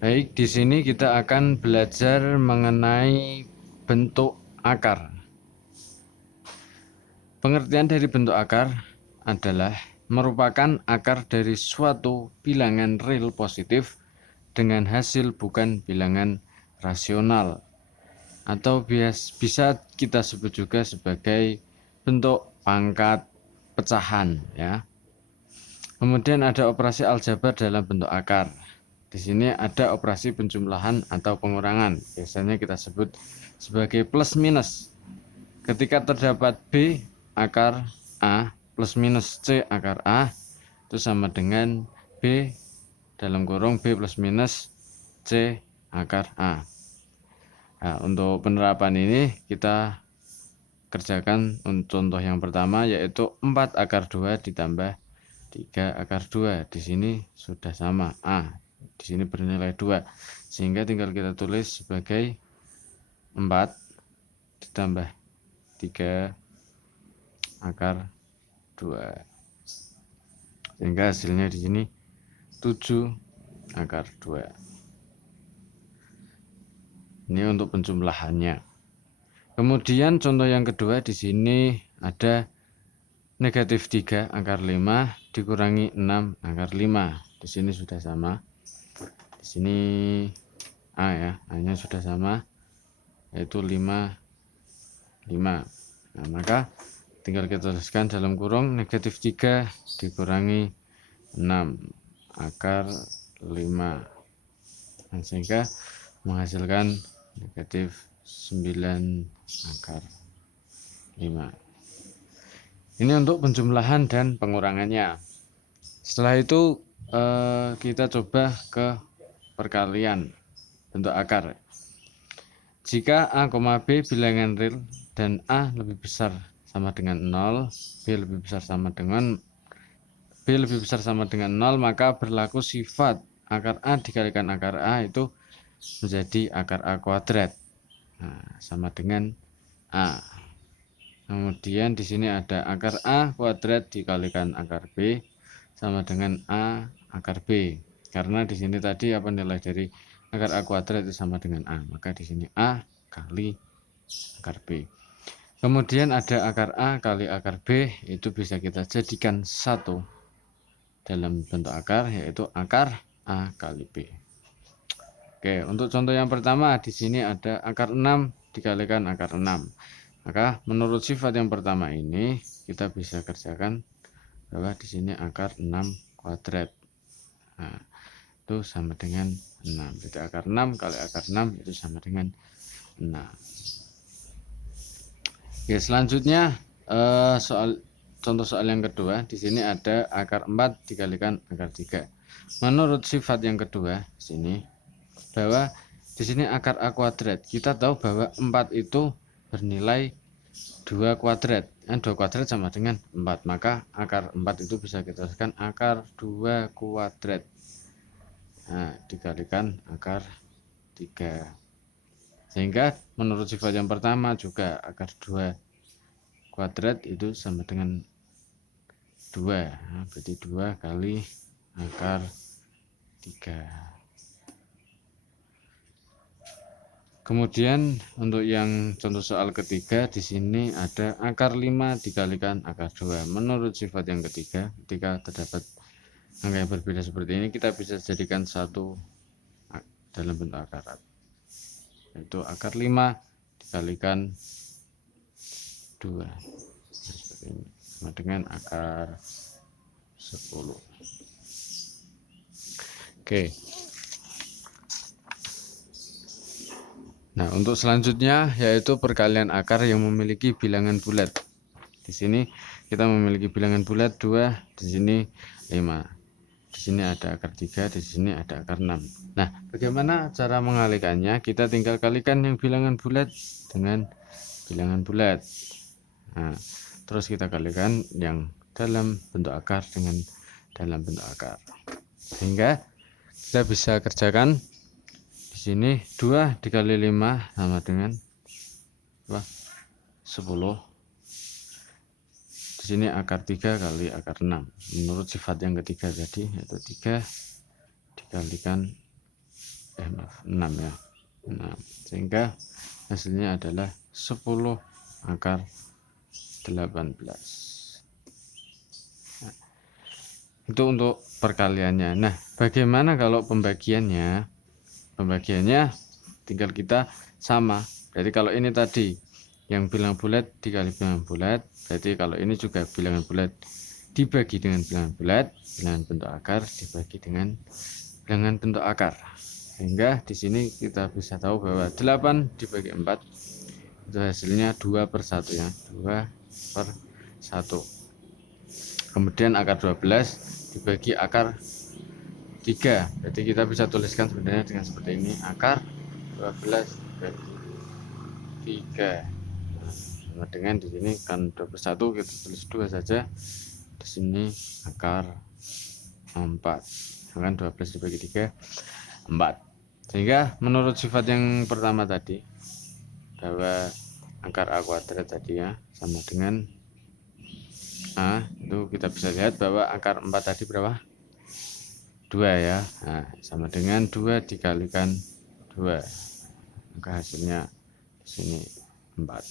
Baik, di sini kita akan belajar mengenai bentuk akar. Pengertian dari bentuk akar adalah merupakan akar dari suatu bilangan real positif dengan hasil bukan bilangan rasional, atau bisa kita sebut juga sebagai bentuk pangkat pecahan, ya. Kemudian ada operasi aljabar dalam bentuk akar. Di sini ada operasi penjumlahan atau pengurangan. Biasanya kita sebut sebagai plus minus. Ketika terdapat B akar A plus minus C akar A, itu sama dengan B dalam kurung B plus minus C akar A. Nah, untuk penerapan ini kita kerjakan untuk contoh yang pertama, yaitu 4 akar 2 ditambah 3 akar 2. Di sini sudah sama A. Di sini bernilai 2. Sehingga tinggal kita tulis sebagai 4 ditambah 3 akar 2. Sehingga hasilnya di sini 7 akar 2. Ini untuk penjumlahannya. Kemudian contoh yang kedua, di sini ada negatif 3 akar 5 dikurangi 6 akar 5. Di sini sudah sama. Di sini A ya, A-nya sudah sama, yaitu 5. Nah, maka tinggal kita tuliskan dalam kurung negatif 3 dikurangi 6 akar 5. Nah, sehingga menghasilkan negatif 9 akar 5. Ini untuk penjumlahan dan pengurangannya. Setelah itu kita coba ke perkalian bentuk akar. Jika A, B bilangan real dan A lebih besar sama dengan 0, B lebih besar sama dengan 0, maka berlaku sifat akar A dikalikan akar A itu menjadi akar A kuadrat. Nah, sama dengan A. Kemudian di sini ada akar A kuadrat dikalikan akar B sama dengan A akar B. Karena di sini tadi apa nilai dari akar A kuadrat itu sama dengan A, maka di sini A kali akar B. Kemudian ada akar A kali akar B, itu bisa kita jadikan satu dalam bentuk akar, yaitu akar A kali B. Oke, untuk contoh yang pertama di sini ada akar 6 dikalikan akar 6. Maka menurut sifat yang pertama ini kita bisa kerjakan bahwa di sini akar 6 kuadrat. Nah, itu sama dengan 6. Jadi akar 6 kali akar 6 itu sama dengan 6. Oke, selanjutnya contoh soal yang kedua. Di sini ada akar 4 dikalikan akar 3. Menurut sifat yang kedua di sini, bahwa di sini akar A kuadrat, kita tahu bahwa 4 itu bernilai 2 kuadrat. 2 kuadrat sama dengan 4, maka akar 4 itu bisa kita tuliskan akar 2 kuadrat. Nah, dikalikan akar 3. Sehingga menurut sifat yang pertama juga akar 2 kuadrat itu sama dengan 2. Nah, berarti 2 kali akar 3. Kemudian untuk yang contoh soal ketiga, di sini ada akar 5 dikalikan akar 2. Menurut sifat yang ketiga, ketika terdapat angka yang berbeda seperti ini, kita bisa jadikan satu dalam bentuk akar, yaitu akar 5 dikalikan 2. Seperti ini, sama dengan akar 10. Oke. Nah, untuk selanjutnya yaitu perkalian akar yang memiliki bilangan bulat. Di sini kita memiliki bilangan bulat 2, di sini 5. Di sini ada akar 3, di sini ada akar 6. Nah, bagaimana cara mengalikannya? Kita tinggal kalikan yang bilangan bulat dengan bilangan bulat. Nah, terus kita kalikan yang dalam bentuk akar dengan dalam bentuk akar. Sehingga kita bisa kerjakan di sini 2 dikali 5 sama dengan 10. Di sini akar 3 kali akar 6. Menurut sifat yang ketiga tadi, yaitu 3 dikalikan maaf 6 ya, 6. Sehingga hasilnya adalah 10 akar 18. Nah, itu untuk perkaliannya. Nah, bagaimana kalau pembagiannya? Pembagiannya tinggal kita sama. Jadi kalau ini tadi yang bilangan bulat dikali bilangan bulat, berarti kalau ini juga bilangan bulat dibagi dengan bilangan bulat, bilangan bentuk akar dibagi dengan bilangan bentuk akar. Sehingga di sini kita bisa tahu bahwa 8 dibagi 4 itu hasilnya 2/1 ya, 2/1. Kemudian akar 12 dibagi akar 3, jadi kita bisa tuliskan sebenarnya dengan seperti ini, akar 12 dibagi 3. Sama dengan di sini kan 2/1, kita tulis 2 saja. Di sini akar 4. Kan 12 dibagi 3 4. Sehingga menurut sifat yang pertama tadi bahwa akar A kuadrat tadi ya sama dengan A, itu kita bisa lihat bahwa akar 4 tadi berapa? 2 ya. Nah, sama dengan 2 dikalikan 2. Maka hasilnya di sini 4.